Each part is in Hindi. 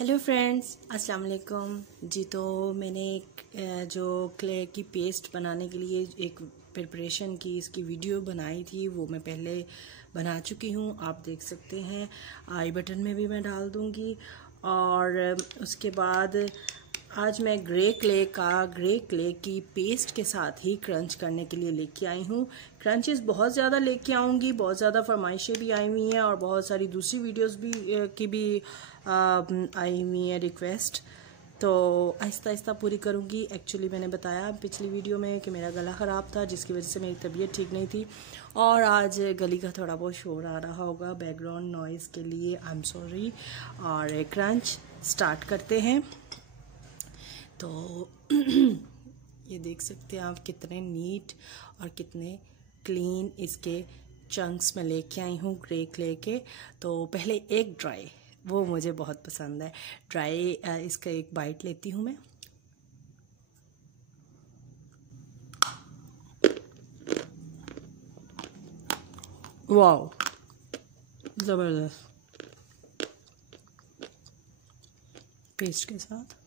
हेलो फ्रेंड्स, अस्सलाम वालेकुम जी। तो मैंने एक जो क्ले की पेस्ट बनाने के लिए एक प्रिपरेशन की इसकी वीडियो बनाई थी, वो मैं पहले बना चुकी हूँ। आप देख सकते हैं, आई बटन में भी मैं डाल दूँगी। और उसके बाद आज मैं ग्रे क्ले की पेस्ट के साथ ही क्रंच करने के लिए लेके आई हूँ। क्रंचेस बहुत ज़्यादा लेके आऊँगी, बहुत ज़्यादा फरमाइशें भी आई हुई हैं और बहुत सारी दूसरी वीडियोस भी की भी आई हुई है रिक्वेस्ट। तो आहिस्ता आहिस्ता पूरी करूँगी। एक्चुअली मैंने बताया पिछली वीडियो में कि मेरा गला ख़राब था, जिसकी वजह से मेरी तबीयत ठीक नहीं थी और आज गली का थोड़ा बहुत शोर आ रहा होगा बैकग्राउंड नॉइज़ के लिए, आई एम सॉरी। और क्रंच स्टार्ट करते हैं। तो ये देख सकते हैं आप कितने नीट और कितने क्लीन इसके चंक्स में लेके आई हूँ ग्रे क्ले के। तो पहले एक ड्राई, वो मुझे बहुत पसंद है ड्राई, इसका एक बाइट लेती हूँ मैं। वाओ, ज़बरदस्त पेस्ट के साथ।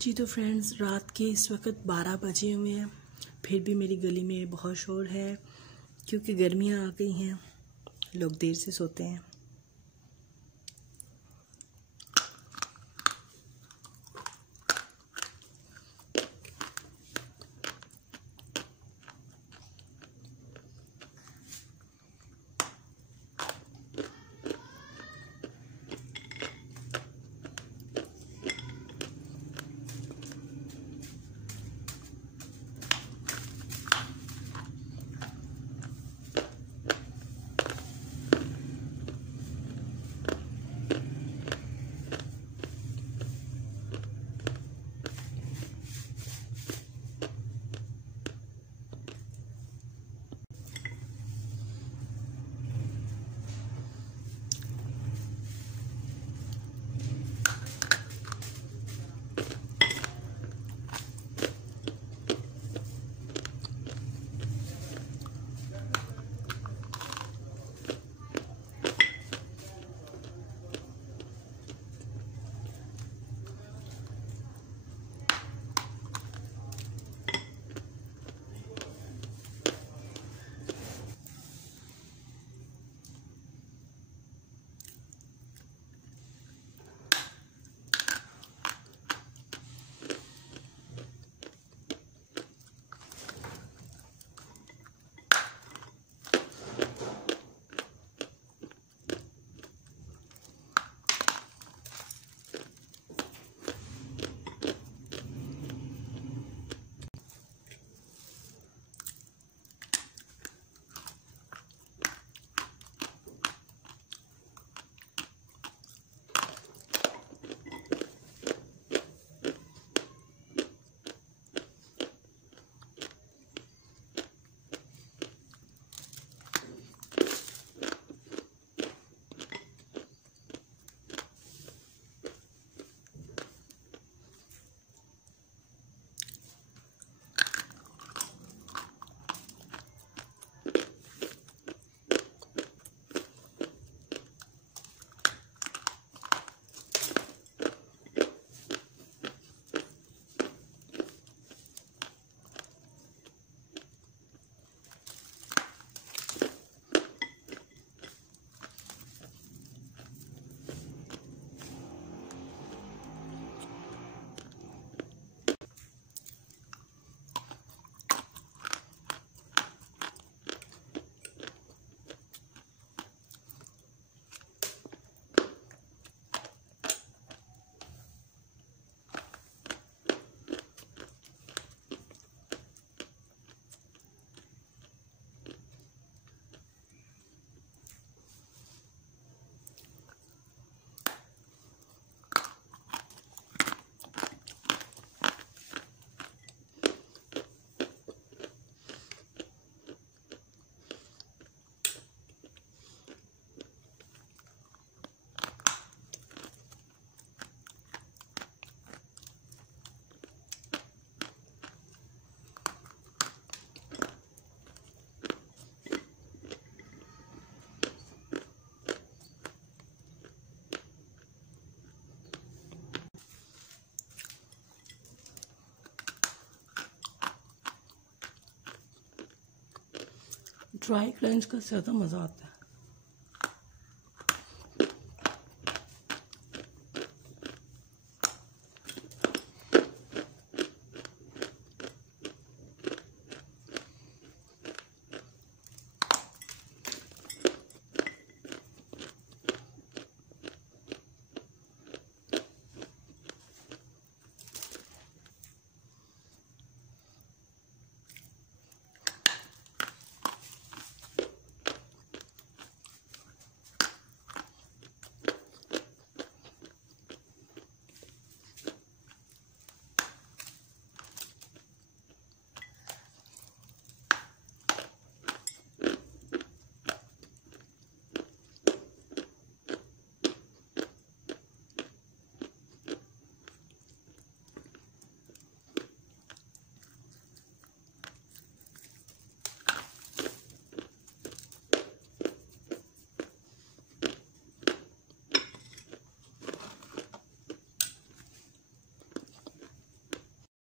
जी तो फ्रेंड्स, रात के इस वक्त 12 बजे हुए हैं, फिर भी मेरी गली में बहुत शोर है क्योंकि गर्मियाँ आ गई हैं, लोग देर से सोते हैं। ड्राई क्रंच का ज़्यादा मज़ा आता है।